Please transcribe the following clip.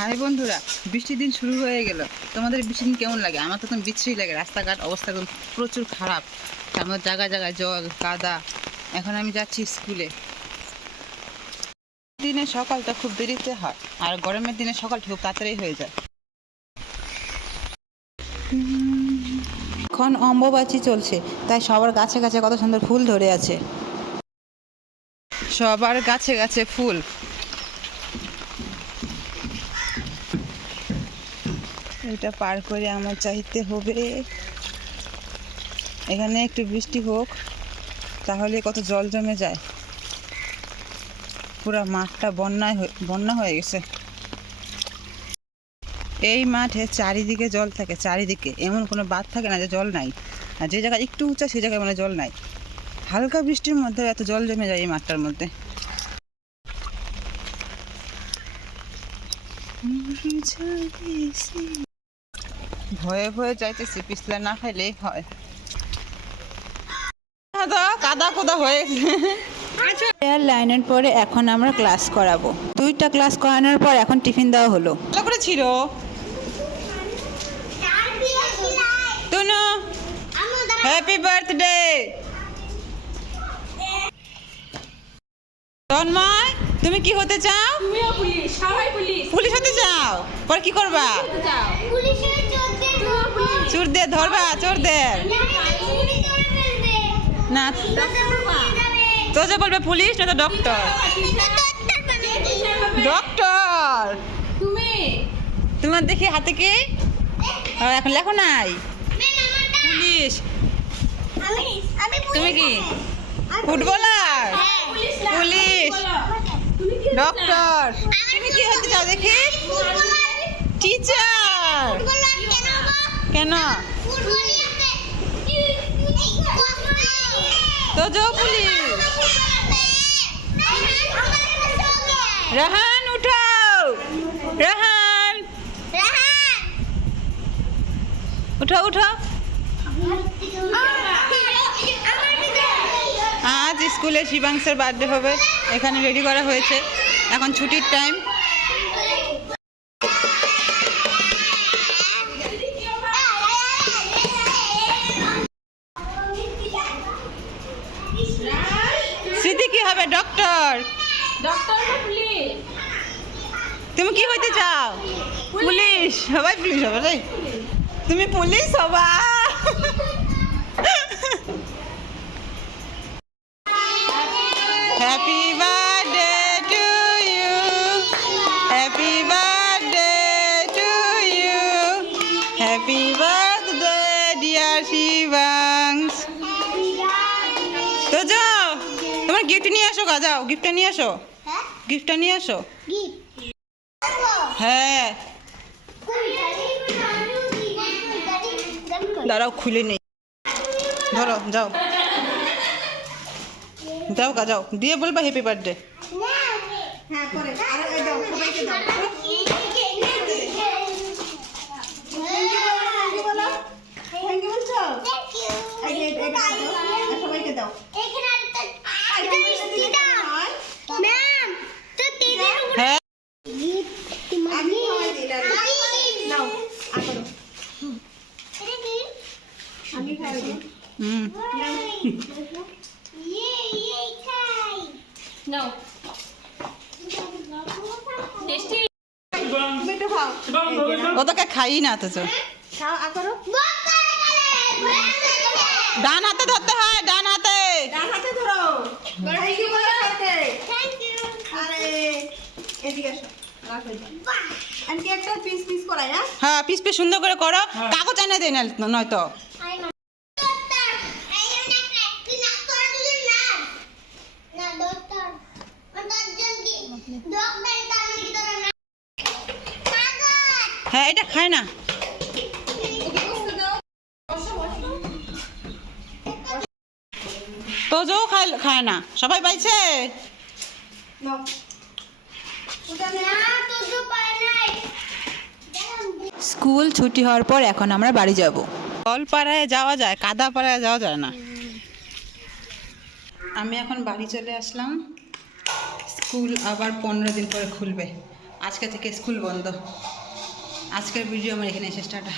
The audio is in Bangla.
হাই বন্ধুরা বৃষ্টির দিন শুরু হয়ে গেল। তোমাদের বৃষ্টির দিন কেমন লাগে? আমার তো একদম বিচ্ছিরি লাগে। রাস্তাঘাট অবস্থা একদম প্রচুর খারাপ। আমার জায়গায় জায়গায় জল কাদা এখন আমি যাচ্ছি স্কুলে। দিনে সকালটা খুব দেরিতে হয় আর গরমের দিনে সকাল খুব তাড়াতাড়ি হয়ে যায়। এখন অম্বুবাচী চলছে তাই সবার গাছে গাছে কত সুন্দর ফুল ধরে আছে। সবার গাছে গাছে ফুল। এটা পার করে আমার চাইতে হবে। এখানে একটু বৃষ্টি হোক, তাহলে কত জল জমে যায়। পুরা মাঠটা বন্যায় বন্যা হয়ে গেছে। এই মাঠে চারিদিকে জল থাকে, চারিদিকে। এমন কোনো বাদ থাকে না যে জল নাই। আর যে জায়গায় একটু উঁচা সেই জায়গায় মানে জল নাই। হালকা বৃষ্টির মধ্যে এত জল জমে যায় এই মাঠটার মধ্যে। ভয়ে ভয়ে যাইতেছি পিছলে না খাইলেই হয়। কাদা কাদা কোদা হয়েছে এয়ার লাইনের পরে এখন আমরা ক্লাস করাবো। দুইটা ক্লাস করানোর পর এখন টিফিন দেওয়া হলো। ভালো করে ছিল তুনু হ্যাপি বার্থডে তন্ময় তুমি কি হতে চাও? Police police. পুলিশ হতে চাও? পর কি করবা? হতে পুলিশের চোদ্দে ধরবো ধরবা চোরদের না, তো যে বলবে পুলিশ, না তো ডক্টর ডক্টর তুমি তোমার দেখি হাতে কি? এখন লেখো নাই। পুলিশ। তুমি কি? ফুটবলার? পুলিশ। ডক্টর তুমি কি হতে চাও দেখি? টিচার কেন? তো যাও পুলিশ। রাহান, উঠাও। রাহান। উঠাও উঠাও। আজ স্কুলে শিবাংশের বার্থডে হবে। এখানে রেডি করা হয়েছে। এখন ছুটির টাইম তুমি কি হইতে চাও? পুলিশ। সবাই পুলিশ হবে রে। তুমি পুলিশ হবা। Happy birthday to you happy birthday to you happy birthday dear Shivansh তো যাও তোমার গিফট নিয়ে আসো গা যাও গিফটটা নিয়ে আসো। গিফটটা নিয়ে আসো হ্যাঁ। দাঁড়াও খুলে নেই। ধরো যাও। যাও গা যাও। দিয়ে বলবা হ্যাপি বার্থডে হুম নাও টেস্টি ও তোকে খাই না তো ডান হাতে ধরতে হয় ডান হাতে। হ্যাঁ পিস পিস সুন্দর করে করো। কাগজ এনে দেয় না নয়তো। হ্যাঁ এটা খায় না। তো খায় খায় না। সবাই পাইছে? স্কুল ছুটি হওয়ার পর এখন আমরা বাড়ি যাব। কলপাড়ায় যাওয়া যায় কাদা পাড়ায় যাওয়া যায় না। আমি এখন বাড়ি চলে আসলাম। স্কুল আবার পনেরো দিন পরে খুলবে। আজকে থেকে স্কুল বন্ধ। আজকের ভিডিও আমার এখানে এসে টাটা।